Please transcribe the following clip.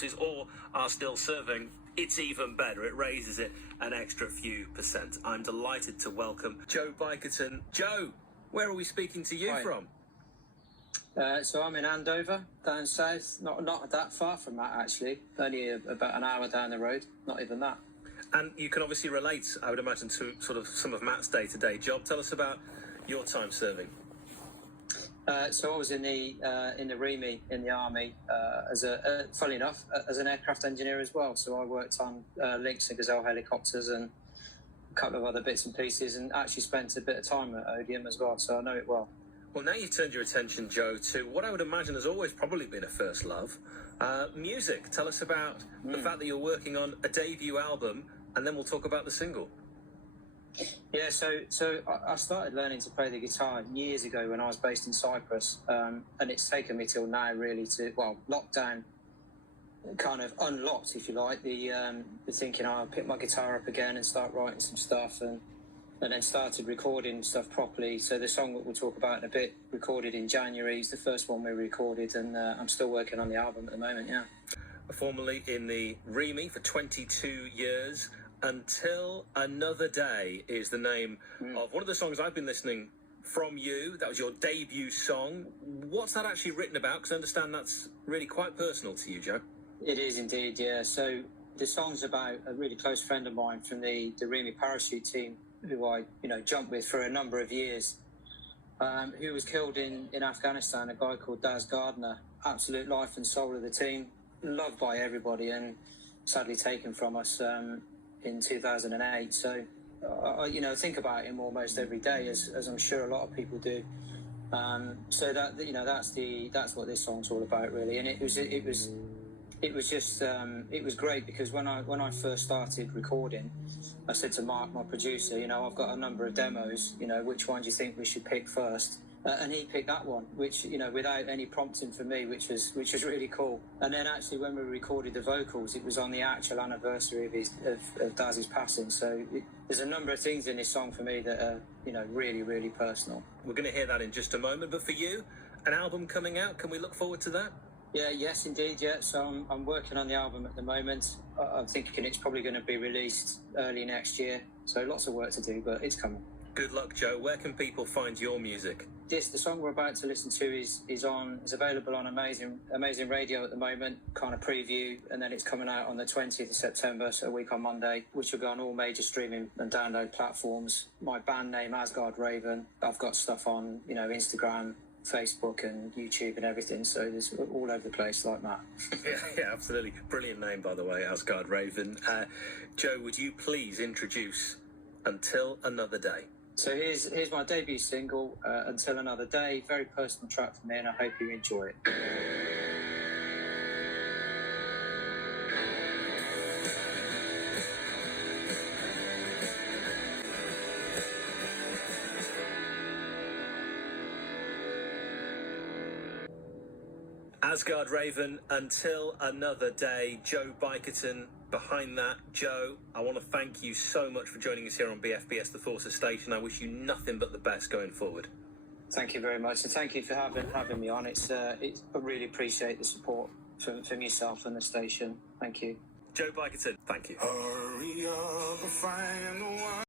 forces or are still serving, it's even better. It raises it an extra few percent. I'm delighted to welcome Joe Bikerton. Joe, where are we speaking to you from? So I'm in Andover, down south, not that far from that actually, only about an hour down the road, not even that. And you can obviously relate, I would imagine, to sort of some of Matt's day-to-day job. Tell us about your time serving. So I was in the REME in the army funny enough, as an aircraft engineer as well. So I worked on Lynx and Gazelle helicopters and a couple of other bits and pieces, and actually spent a bit of time at Odium as well. So I know it well. Well, now you've turned your attention, Joe, to what I would imagine has always probably been a first love, music. Tell us about the fact that you're working on a debut album, and then we'll talk about the single. Yeah, so I started learning to play the guitar years ago when I was based in Cyprus, and it's taken me till now really lockdown kind of unlocked, if you like, the thinking I'll pick my guitar up again and start writing some stuff, and then started recording stuff properly. So the song that we'll talk about in a bit, recorded in January, is the first one we recorded, and I'm still working on the album at the moment, yeah. Formerly in the REME for 22 years, Until Another Day is the name of one of the songs I've been listening from you. That was your debut song. What's that actually written about? Because I understand that's really quite personal to you, Joe. It is indeed, yeah. So the song's about a really close friend of mine from the REME parachute team, who I jumped with for a number of years, who was killed in Afghanistan, a guy called Asgard Raven, absolute life and soul of the team, loved by everybody, and sadly taken from us in 2008. So I think about him almost every day, as I'm sure a lot of people do. So that that's what this song's all about, really. And it was great, because when I first started recording, I said to Mark, my producer, I've got a number of demos, which one do you think we should pick first? And he picked that one, which, without any prompting for me, which was really cool. And then actually when we recorded the vocals, it was on the actual anniversary of Daz's passing. So there's a number of things in this song for me that are, really, really personal. We're going to hear that in just a moment. But for you, an album coming out, can we look forward to that? Yeah, yes, indeed, yeah. So I'm working on the album at the moment. I'm thinking it's probably going to be released early next year. So lots of work to do, but it's coming. Good luck, Joe. Where can people find your music? The song we're about to listen to is available on Amazing Radio at the moment, kind of preview, and then it's coming out on the 20th of September, so a week on Monday, which will be on all major streaming and download platforms. My band name, Asgard Raven. I've got stuff on, Instagram, Facebook and YouTube and everything, so there's all over the place like that. yeah, absolutely. Brilliant name, by the way, Asgard Raven. Joe, would you please introduce Until Another Day? So here's my debut single, Until Another Day. Very personal track for me, and I hope you enjoy it. Asgard Raven, Until Another Day. Joe Bikerton behind that. Joe, I want to thank you so much for joining us here on BFBS, the Forces Station. I wish you nothing but the best going forward. Thank you very much, and thank you for having me on. I really appreciate the support from yourself and the station. Thank you. Joe Bikerton, thank you. Hurry up and find the one.